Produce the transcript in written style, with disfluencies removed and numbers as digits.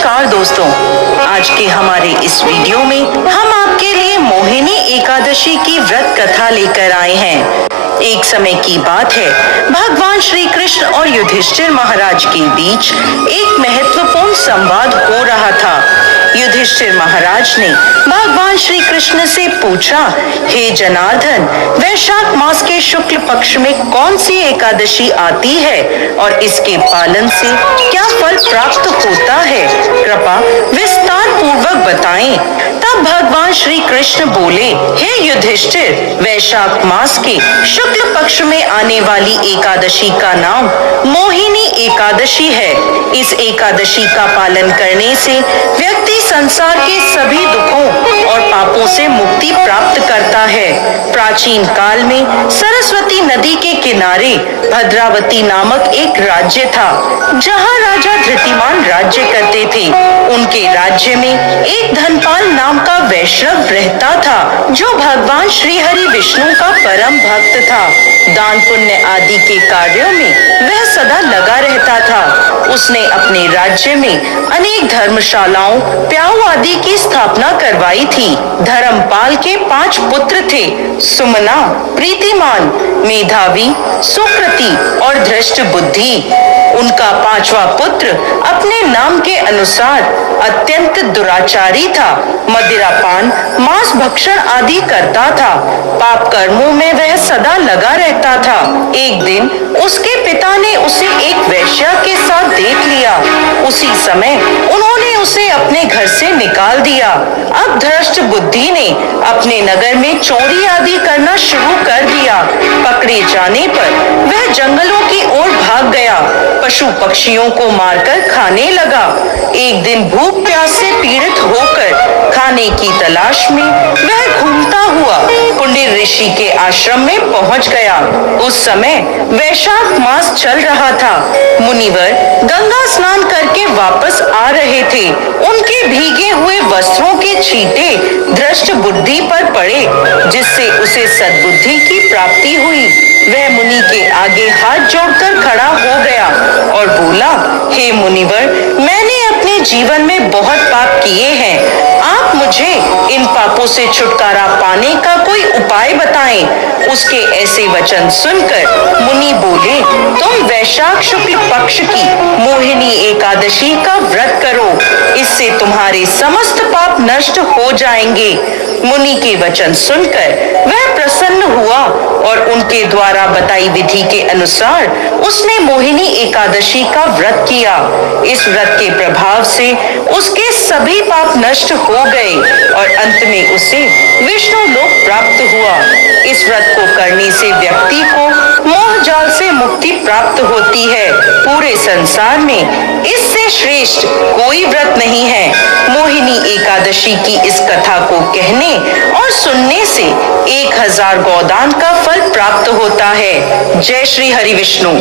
नमस्कार दोस्तों, आज के हमारे इस वीडियो में हम आपके लिए मोहिनी एकादशी की व्रत कथा लेकर आए हैं। एक समय की बात है, भगवान श्री कृष्ण और युधिष्ठिर महाराज के बीच एक महत्वपूर्ण संवाद हो रहा था। युधिष्ठिर महाराज ने भगवान श्री कृष्ण से पूछा, हे जनार्दन, वैशाख मास के शुक्ल पक्ष में कौन सी एकादशी आती है और इसके पालन से क्या फल प्राप्त होता है? कृपा विस्तार पूर्वक बताएं। तब भगवान श्री कृष्ण बोले, हे युधिष्ठिर, वैशाख मास के शुक्ल पक्ष में आने वाली एकादशी का नाम मोहिनी एकादशी है। इस एकादशी का पालन करने से व्यक्ति संसार के सभी दुखों और पापों से मुक्ति प्राप्त करता है। प्राचीन काल में सरस्वती नदी के किनारे भद्रावती नामक एक राज्य था, जहाँ राजा धृतिमान राज्य करते थे। उनके राज्य में एक धनपाल नाम का वैष्णव रहता था, जो भगवान श्री हरि विष्णु का परम भक्त था। दान पुण्य आदि के कार्यों में वह सदा लगा रहता था। उसने अपने राज्य में अनेक धर्मशालाओं, प्याऊ आदि की स्थापना करवाई थी। धर्मपाल के 5 पुत्र थे, सुमना, प्रीतिमान, मेधावी, सुकृति और धृष्ट बुद्धि। उनका 5वां पुत्र अपने नाम के अनुसार अत्यंत दुराचारी था, मदिरापान, मांस भक्षण आदि करता था। पाप कर्मों में वह सदा लगा रहता था। एक दिन उसके पिता ने उसे एक वेश्या के साथ देख लिया। उसी समय उन्होंने उसे अपने घर से निकाल दिया। अब धृष्ट बुद्धि ने अपने नगर में चोरी आदि करना शुरू कर दिया। पकड़े जाने पर वह जंगलों की ओर भाग गया, पशु पक्षियों को मारकर खाने लगा। एक दिन भूख प्यास से पीड़ित होकर खाने की तलाश में वह घूमता हुआ पुंडिर ऋषि के आश्रम में पहुंच गया। उस समय वैशाख मास चल रहा था। मुनिवर गंगा स्नान करके वापस आ रहे थे। उनके भीगे हुए वस्त्रों के छींटे धृष्ट बुद्धि पर पड़े, जिससे उसे सद्बुद्धि की प्राप्ति हुई। वह मुनि के आगे हाथ जोड़कर खड़ा हो गया और बोला, हे मुनिवर, मैंने अपने जीवन में बहुत पाप किए हैं। आप मुझे इन पापों से छुटकारा पाने का कोई उपाय बताएं। उसके ऐसे वचन सुनकर मुनि बोले, तुम वैशाख शुक्ल पक्ष की मोहिनी एकादशी का व्रत करो, इससे तुम्हारे समस्त पाप नष्ट हो जाएंगे। मुनि के वचन सुनकर वह प्रसन्न हुआ और उनके द्वारा बताई विधि के अनुसार उसने मोहिनी एकादशी का व्रत किया। इस व्रत के प्रभाव से उसके सभी पाप नष्ट हो गए और अंत में उसे विष्णु लोक प्राप्त हुआ। इस व्रत को करने से व्यक्ति को मोह जाल से मुक्ति प्राप्त होती है। पूरे संसार में इससे श्रेष्ठ कोई व्रत नहीं है। मोहिनी एकादशी की इस कथा को कहने और सुनने से 1000 गोदान का फल प्राप्त होता है। जय श्री हरि विष्णु।